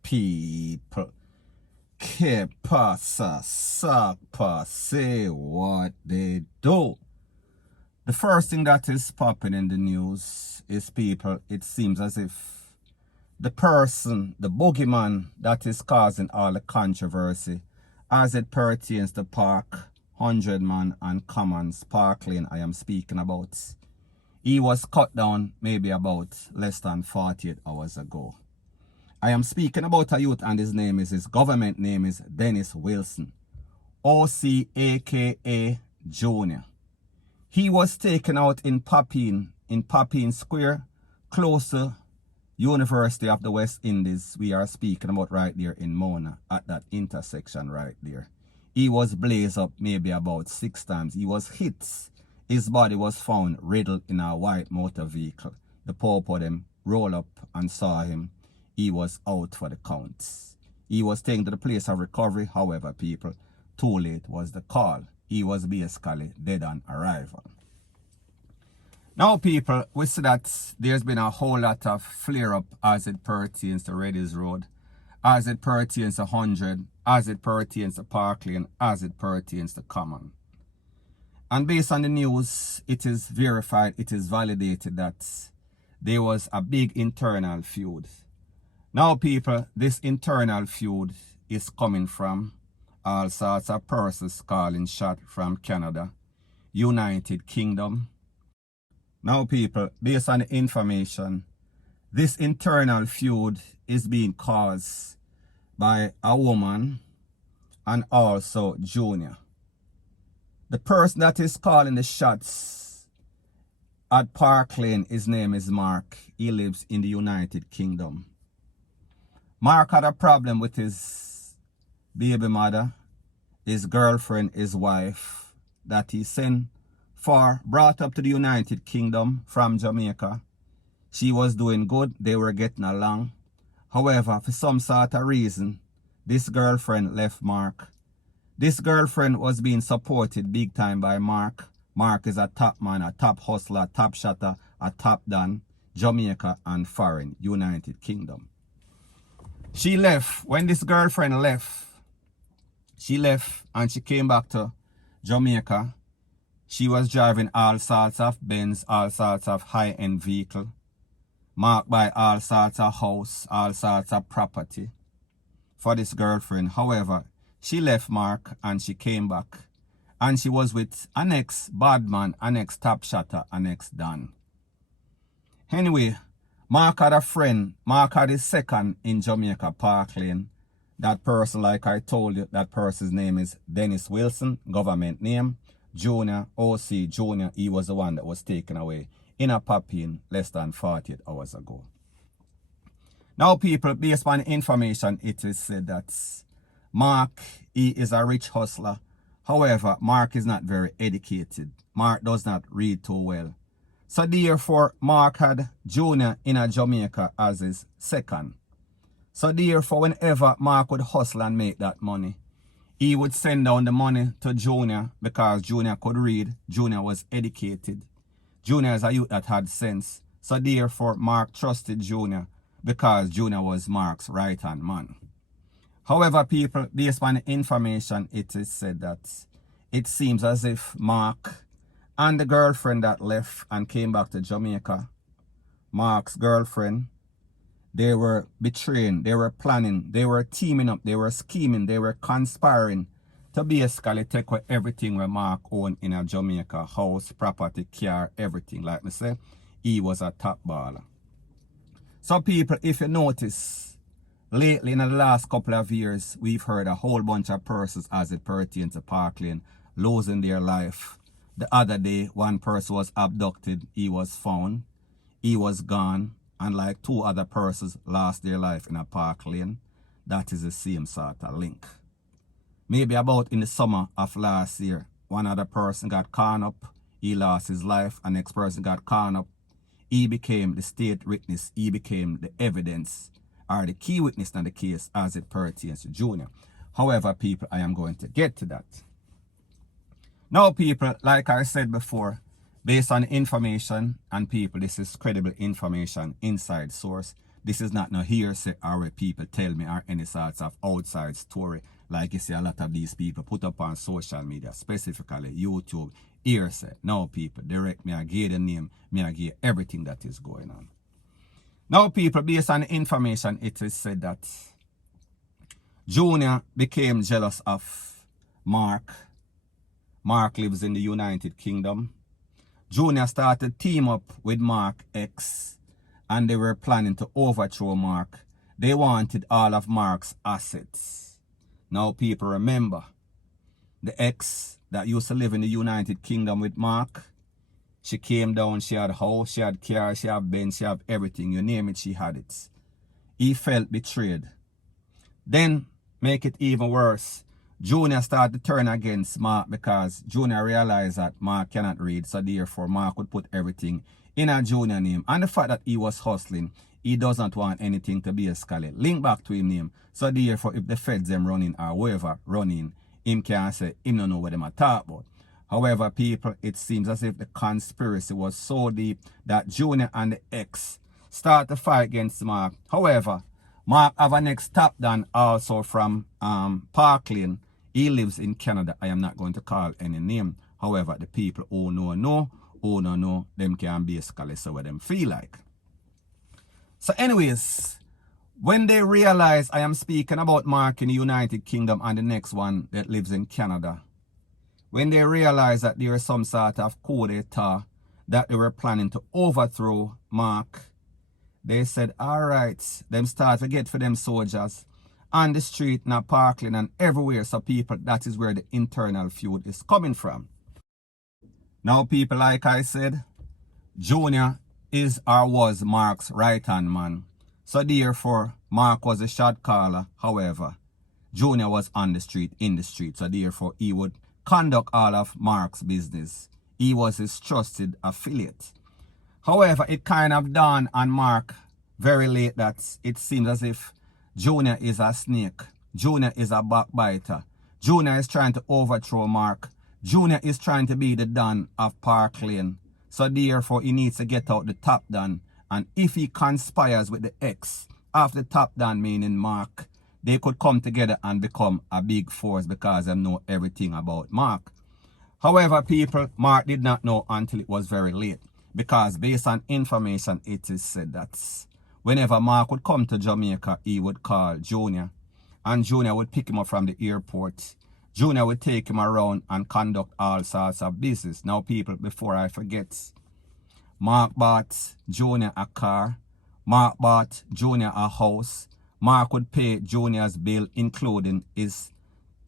people. Que pasa, sapa, say what they do. The first thing that is popping in the news is, people, it seems as if the person, the boogeyman that is causing all the controversy as it pertains to Park 100 Man and Commons, Park Lane I am speaking about, he was cut down maybe about less than 48 hours ago. I am speaking about a youth, and his government name is Dennis Wilson, OC aka Junior. He was taken out in Papine Square, close to University of the West Indies. We are speaking about right there in Mona, at that intersection right there. He was blazed up maybe about 6 times. He was hit. His body was found riddled in a white motor vehicle. The pauper them roll up and saw him. He was out for the count. He was taken to the place of recovery. However, people, too late was the call. He was basically dead on arrival. Now, people, we see that there's been a whole lot of flare-up as it pertains to Reddy's Road, as it pertains to 100, as it pertains to Park Lane, as it pertains to Common. And based on the news, it is verified, it is validated that there was a big internal feud. Now, people, this internal feud is coming from all sorts of persons calling shot from Canada, United Kingdom. Now, people, based on the information, this internal feud is being caused by a woman and also Junior. The person that is calling the shots at Park Lane, his name is Mark. He lives in the United Kingdom. Mark had a problem with his baby mother, his girlfriend, his wife, that he brought up to the United Kingdom from Jamaica. She was doing good, they were getting along. However, for some sort of reason, this girlfriend left Mark. This girlfriend was being supported big time by Mark. Mark is a top man, a top hustler, a top shotter, a top don, Jamaica and foreign, United Kingdom. She left. When this girlfriend left, she left and she came back to Jamaica. She was driving all sorts of Benz, all sorts of high-end vehicle, marked by all sorts of house, all sorts of property for this girlfriend. However, she left Mark and she came back. And she was with an ex-bad man, an ex-top shotter, an ex-don. Anyway, Mark had a friend. Mark had his second in Jamaica, Park Lane. That person, like I told you, that person's name is Dennis Wilson, government name. Junior, OC Junior, he was the one that was taken away in a Papine less than 48 hours ago. Now, people, based on information, it is said that Mark, he is a rich hustler. However, Mark is not very educated. Mark does not read too well. So therefore, Mark had Junior in a Jamaica as his second. So therefore, whenever Mark would hustle and make that money, he would send down the money to Junior because Junior could read. Junior was educated. Junior is a youth that had sense. So therefore, Mark trusted Junior because Junior was Mark's right-hand man. However, people, based on the information, it is said that it seems as if Mark and the girlfriend that left and came back to Jamaica, Mark's girlfriend, they were betraying, they were planning, they were teaming up, they were scheming, they were conspiring to basically take away everything where Mark owned in a Jamaica, house, property, car, everything. Like me say, he was a top baller. So people, if you notice, lately in the last couple of years, we've heard a whole bunch of persons as it pertains to Park Lane losing their life. The other day, one person was abducted, he was found, he was gone, and like 2 other persons lost their life in a Park Lane. That is the same sort of link. Maybe about in the summer of last year, one other person got caught up, he lost his life, and the next person got caught up. He became the state witness, he became the evidence, or the key witness in the case as it pertains to Junior. However, people, I am going to get to that. Now, people, like I said before, Based on information and people, this is credible information, inside source. This is not no hearsay or where people tell me or any sorts of outside story. Like you see a lot of these people put up on social media, specifically YouTube, hearsay. No, people, direct me, I give the name, me I give everything that is going on. Now, people, based on information, it is said that Junior became jealous of Mark. Mark lives in the United Kingdom. Junior started team up with Mark X, and they were planning to overthrow Mark. They wanted all of Mark's assets. Now, people, remember, the ex that used to live in the United Kingdom with Mark, she came down, she had a house, she had car, she had Benz, she had everything. You name it, she had it. He felt betrayed. Then, make it even worse, Junior started to turn against Mark because Junior realized that Mark cannot read, so therefore Mark would put everything in a Junior name. And the fact that he was hustling, he doesn't want anything to be a Scully. Link back to his name. So therefore, if the feds them running or whoever running, him can say him don't know what them are talking about. However, people, it seems as if the conspiracy was so deep that Junior and the ex start to fight against Mark. However, Mark have a next top down also from Parkland. He lives in Canada. I am not going to call any name. However, the people who know, them can basically say what them feel like. So anyways, when they realize I am speaking about Mark in the United Kingdom and the next one that lives in Canada, when they realized that there is some sort of coup d'etat that they were planning to overthrow Mark, they said, all right, them start to get for them soldiers on the street, in Parkland and everywhere. So people, that is where the internal feud is coming from. Now people, like I said, Junior is or was Mark's right-hand man. So therefore, Mark was a shot caller. However, Junior was on the street, in the street. So therefore, he would conduct all of Mark's business. He was his trusted affiliate. However, it kind of dawned on Mark very late that it seems as if Junior is a snake. Junior is a backbiter. Junior is trying to overthrow Mark. Junior is trying to be the Don of Park Lane. So therefore, he needs to get out the top Don. And if he conspires with the ex of the top Don, meaning Mark, they could come together and become a big force because they know everything about Mark. However, people, Mark did not know until it was very late. Because based on information, it is said that whenever Mark would come to Jamaica, he would call Junior. And Junior would pick him up from the airport. Junior would take him around and conduct all sorts of business. Now, people, before I forget, Mark bought Junior a car. Mark bought Junior a house. Mark would pay Junior's bill, including his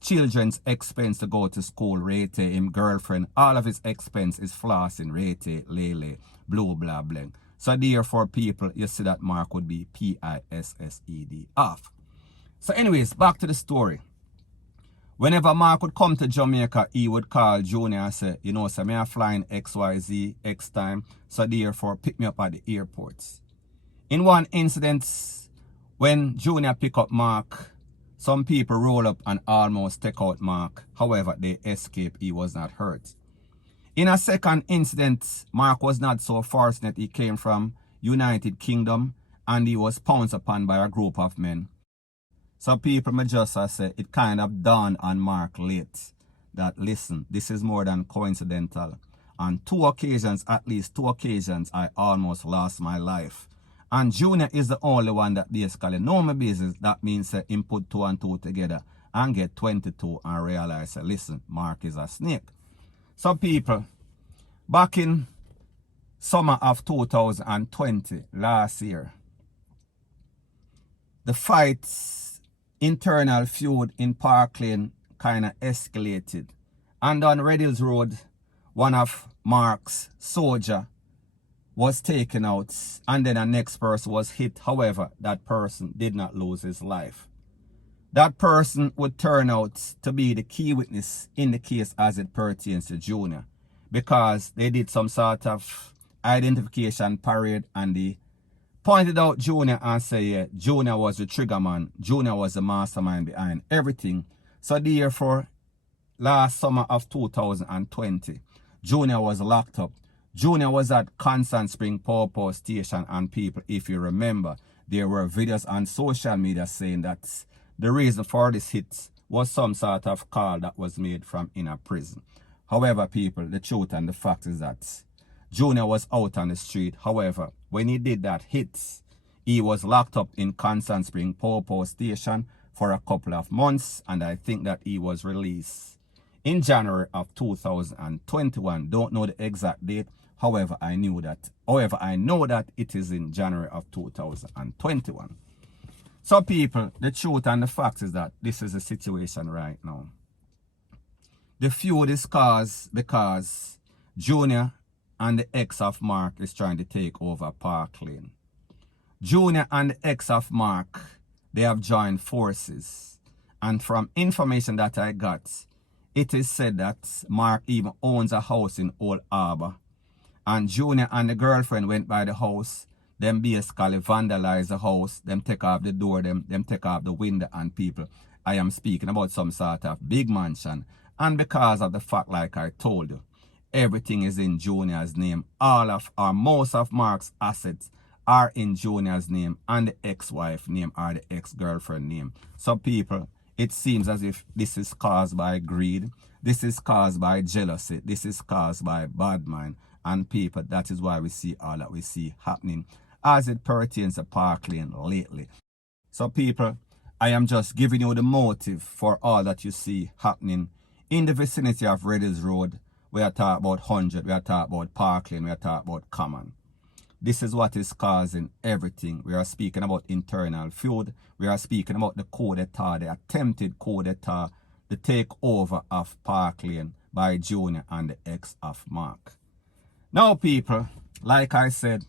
children's expense to go to school, rate, him girlfriend. All of his expense is flossing, rate, lele, blue, blah, blah. So therefore, people, you see that Mark would be P-I-S-S-E-D off. So anyways, back to the story. Whenever Mark would come to Jamaica, he would call Junior and say, you know, so me are flying XYZ X time, so therefore pick me up at the airports. In one incident, when Junior picked up Mark, some people roll up and almost take out Mark. However, they escaped. He was not hurt. In a second incident, Mark was not so fortunate. He came from United Kingdom and he was pounced upon by a group of men. So people may just say it kind of dawned on Mark late that, listen, this is more than coincidental. On two occasions, at least two occasions, I almost lost my life. And Junior is the only one that basically know my business. That means him put 2 and 2 together and get 22 and realize, listen, Mark is a snake. So people, back in summer of 2020, last year, the fights, internal feud in Park Lane kind of escalated. And on Red Hills Road, one of Mark's soldier was taken out, and then the next person was hit. However, that person did not lose his life. That person would turn out to be the key witness in the case as it pertains to Junior, because they did some sort of identification parade and they pointed out Junior and said, yeah, Junior was the trigger man. Junior was the mastermind behind everything. So therefore, last summer of 2020, Junior was locked up. Junior was at Constant Spring Power Station, and people, if you remember, there were videos on social media saying that the reason for this hit was some sort of call that was made from in a prison. However, people, the truth and the fact is that Junior was out on the street. However, when he did that hit, he was locked up in Constant Spring Power Station for a couple of months, and I think that he was released in January of 2021. Don't know the exact date. However, I know that it is in January of 2021. So people, the truth and the fact is that this is the situation right now. The feud is caused because Junior and the ex of Mark is trying to take over Park Lane. Junior and the ex of Mark, they have joined forces. And from information that I got, it is said that Mark even owns a house in Old Harbor. And Junior and the girlfriend went by the house. Them basically vandalized the house. Them take off the door. Them take off the window. And people, I am speaking about some sort of big mansion. And because of the fact, like I told you, everything is in Junior's name. All of or most of Mark's assets are in Junior's name and the ex-wife name or the ex-girlfriend name. So people, it seems as if this is caused by greed. This is caused by jealousy. This is caused by bad mind. And people, that is why we see all that we see happening as it pertains to Park Lane lately. So people, I am just giving you the motive for all that you see happening in the vicinity of Reddy's Road. We are talking about 100, we are talking about Park Lane, we are talking about Common. This is what is causing everything. We are speaking about internal feud. We are speaking about the coup d'etat, the attempted coup d'etat, the takeover of Park Lane by Junior and the ex of Mark. Now people, like I said,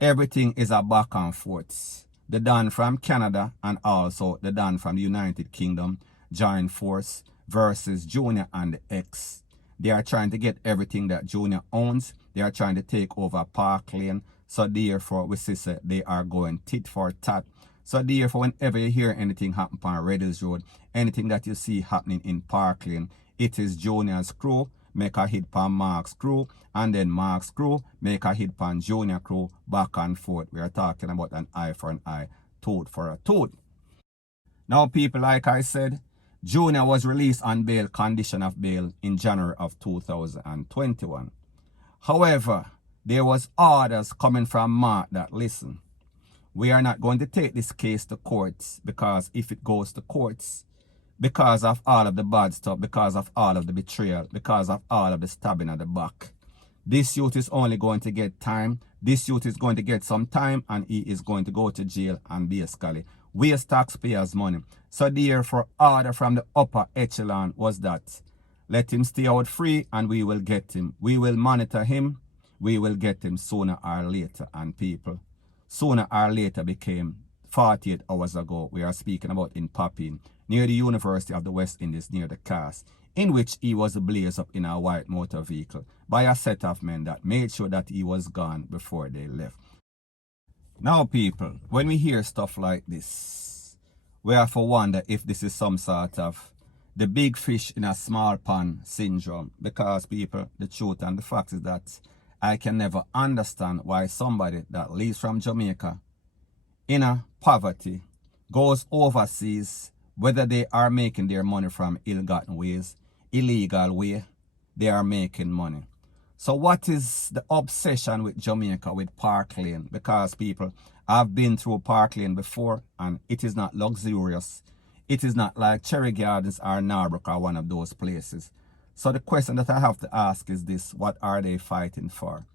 everything is a back and forth. The Don from Canada and also the Don from the United Kingdom join force versus Junior and the ex. They are trying to get everything that Junior owns. They are trying to take over Park Lane. So therefore, we see they are going tit for tat. So therefore, whenever you hear anything happen on Reddy's Road, anything that you see happening in Park Lane, it is Junior's crew make a hit on Mark's crew, and then Mark's crew make a hit on Junior crew, back and forth. We are talking about an eye for an eye, tooth for a tooth. Now people, like I said, Junior was released on bail, condition of bail, in January of 2021. However, there was orders coming from Mark that, listen, we are not going to take this case to courts, because if it goes to courts, because of all of the bad stuff, because of all of the betrayal, because of all of the stabbing at the back, this youth is only going to get time. This youth is going to get some time, and he is going to go to jail and basically waste taxpayers' money. So therefore, order from the upper echelon was that, let him stay out free and we will get him. We will monitor him. We will get him sooner or later. And people, sooner or later became 48 hours ago. We are speaking about in Papine, near the University of the West Indies, near the cast, in which he was blazed up in a white motor vehicle by a set of men that made sure that he was gone before they left. Now people, when we hear stuff like this, we have to wonder if this is some sort of the big fish in a small pond syndrome. Because people, the truth and the fact is that I can never understand why somebody that leaves from Jamaica in a poverty goes overseas, whether they are making their money from ill-gotten ways, illegal way, they are making money. So what is the obsession with Jamaica, with Park Lane? Because people, I've been through Park Lane before, and it is not luxurious. It is not like Cherry Gardens or Norbrook or one of those places. So the question that I have to ask is this: what are they fighting for?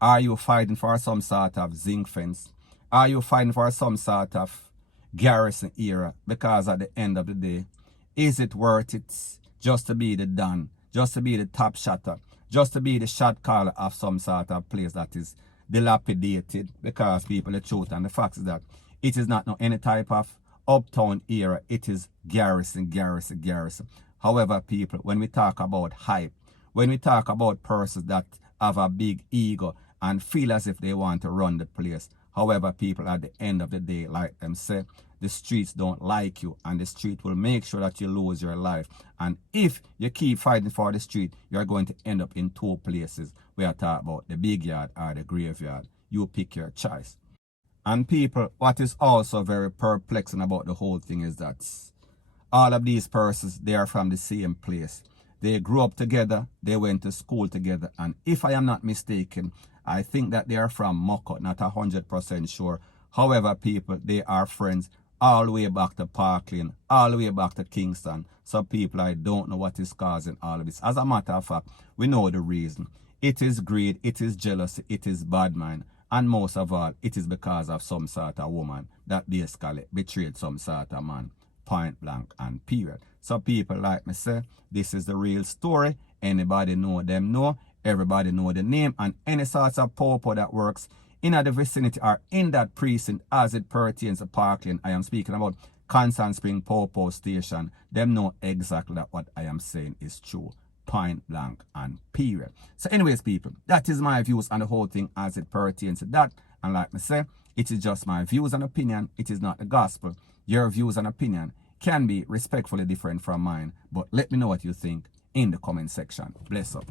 Are you fighting for some sort of zinc fence? Are you fighting for some sort of garrison era? Because at the end of the day, is it worth it just to be the Don, just to be the top shotter, just to be the shot caller of some sort of place that is dilapidated? Because people, the truth and the fact is that it is not any type of uptown era. It is garrison. However, people, when we talk about hype, when we talk about persons that have a big ego and feel as if they want to run the place, however, people, at the end of the day, like them say, the streets don't like you, and the street will make sure that you lose your life. And if you keep fighting for the street, you're going to end up in two places. we are talking about the big yard or the graveyard. You pick your choice. And people, what is also very perplexing about the whole thing is that all of these persons, they are from the same place. They grew up together, they went to school together, and if I am not mistaken, I think that they are from Moko, not 100% sure. However, people, they are friends all the way back to Parkland, all the way back to Kingston. So people, I don't know what is causing all of this. As a matter of fact, we know the reason. It is greed, it is jealousy, it is bad mind. And most of all, it is because of some sort of woman that basically betrayed some sort of man. Point blank and period. So people, like me say, this is the real story. Anybody know them know. Everybody know the name. And any sorts of popo that works in the vicinity or in that precinct as it pertains to Parkland, I am speaking about Constant Spring Popo Station. Them know exactly that what I am saying is true. Point blank and period. So anyways, people, that is my views on the whole thing as it pertains to that. And like me say, it is just my views and opinion. It is not the gospel. Your views and opinion can be respectfully different from mine. But let me know what you think in the comment section. Bless up.